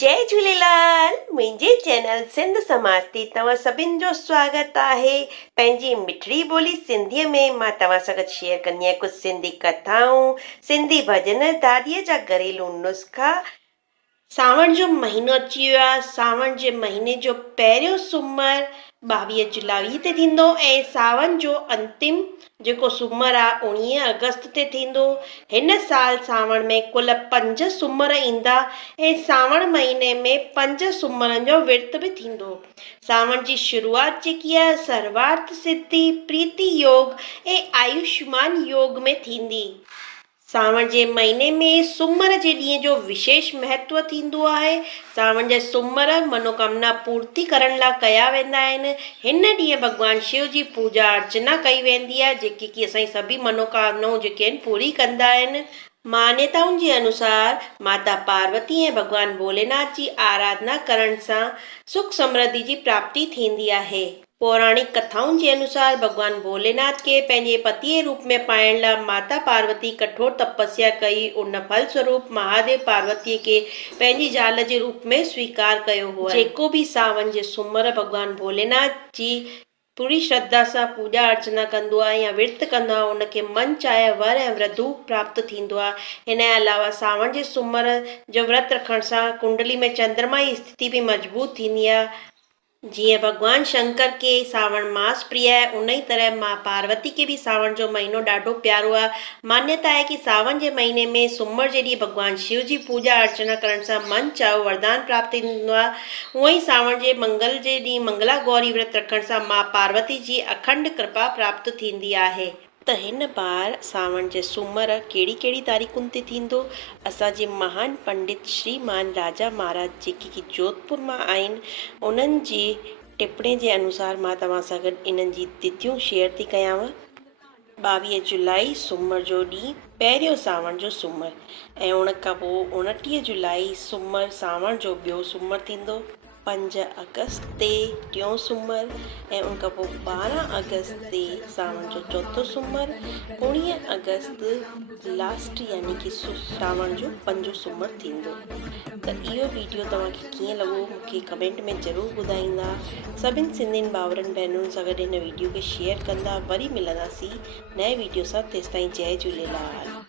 जय झूलेलाल। मुंहिंजे चैनल सिंध समाज ते तव्हां सभिनि जो स्वागत आहे। पंहिंजी मिठड़ी ॿोली सिंधीअ में मां तव्हां सां गॾु शेयर कंदी आहियां कुझु सिंधी कथाऊं, सिंधी भॼन, दादीअ जा घरेलू नुस्खा। सावण जो महीनो अची वियो आहे। सावण जे महीने जो पहिरियों सूमरु 22 जुलाई ते थींदो ऐं सावण जो अंतिम जेको सूमरु आहे 19 अगस्त ते थींदो। हिन साल सावण में कुल 5 सूमर ईंदा ऐं सावण महीने में 5 सूमरनि जो विर्त बि थींदो। सावण जी शुरूआति जेकी आहे सर्वार्थ सिद्धि, प्रीति योग ऐं आयुष्मान योग में थींदी। सावण जे महीने में सूमर जे ॾींहं जो विशेष महत्व थींदो आहे। सावण जा सूमर मनोकामना पूर्ति करण लाइ कया वेंदा आहिनि। हिन ॾींहुं भॻवान शिव जी पूजा अर्चना कई वेंदी आहे, जेकी कि असांजी सभी मनोकामनाऊं जेके आहिनि पूरी कंदा आहिनि। मान्यताउनि जे अनुसार माता पार्वती ऐं भॻवान भोलेनाथ जी आराधना करण सां सुख समृद्धि जी प्राप्ति थींदी आहे। पौराणिक कथाउनि जे अनुसार भॻवान भोलेनाथ खे पंहिंजे पतीअ रूप में पाइण लाइ माता पार्वती कठोर तपस्या कई। उन फलस्वरूप महादेव पार्वतीअ खे पंहिंजी ज़ाल जे रूप में स्वीकार कयो हो। जेको बि सावन जे सूमर भॻवान भोलेनाथ जी पूरी श्रद्धा सां पूजा अर्चना कंदो आहे या विर्त कंदो आहे, उनखे मन चाहे वर ऐं वधू प्राप्त थींदो आहे। हिन जे अलावा सावण जे सूमर जो व्रत रखण सां कुंडली में चंद्रमा जी स्थिति बि मज़बूत थींदी आहे। जीअं भॻवान शंकर के सावण मास प्रिय आहे, उन ई तरह मां पार्वती के भी सावण जो महीनो ॾाढो प्यारो आहे। मान्यता आहे कि सावन जे महीने में सूमर जे ॾींहुं भॻवान शिव जी पूजा अर्चना करण सां मन चाहो वरदान प्राप्त थींदो आहे। उअं ई सावण जे मंगल जे ॾींहुं मंगला गौरी व्रत रखण सां मां पार्वती जी अखंड कृपा प्राप्त थींदी आहे। त हिन बार सावण जे सूमर कहिड़ी तारीख़ुनि ते थींदो? असांजे महान पंडित श्रीमान राजा महाराज जेके कि जोधपुर मां आहिनि, उन्हनि जी टिप्पणी जे अनुसार मां तव्हां सां गॾु इन्हनि जी तिथियूं शेयर थी कयांव। 22 जुलाई सूमर जो ॾींहुं पहिरियों सावण जो सूमरु ऐं उन खां पोइ 29 जुलाई सूमरु सावण जो ॿियो सूमरु थींदो। 5 अगस्त ते टियों सूमरु ऐं उन खां पोइ 12 अगस्त ते सावण जो चौथो सूमरु। 19 अगस्त लास्ट यानी कि सावण जो 5 सूमरु थींदो। त इहो वीडियो तव्हांखे कीअं लॻो मूंखे कमेंट में ज़रूरु ॿुधाईंदा। सभिनि सिंधियुनि भाउरनि भेनरुनि सां गॾु हिन वीडियो खे शेयर कंदा। वरी मिलंदासीं नए वीडियो सां। तेसिताईं जय झूलेलाल।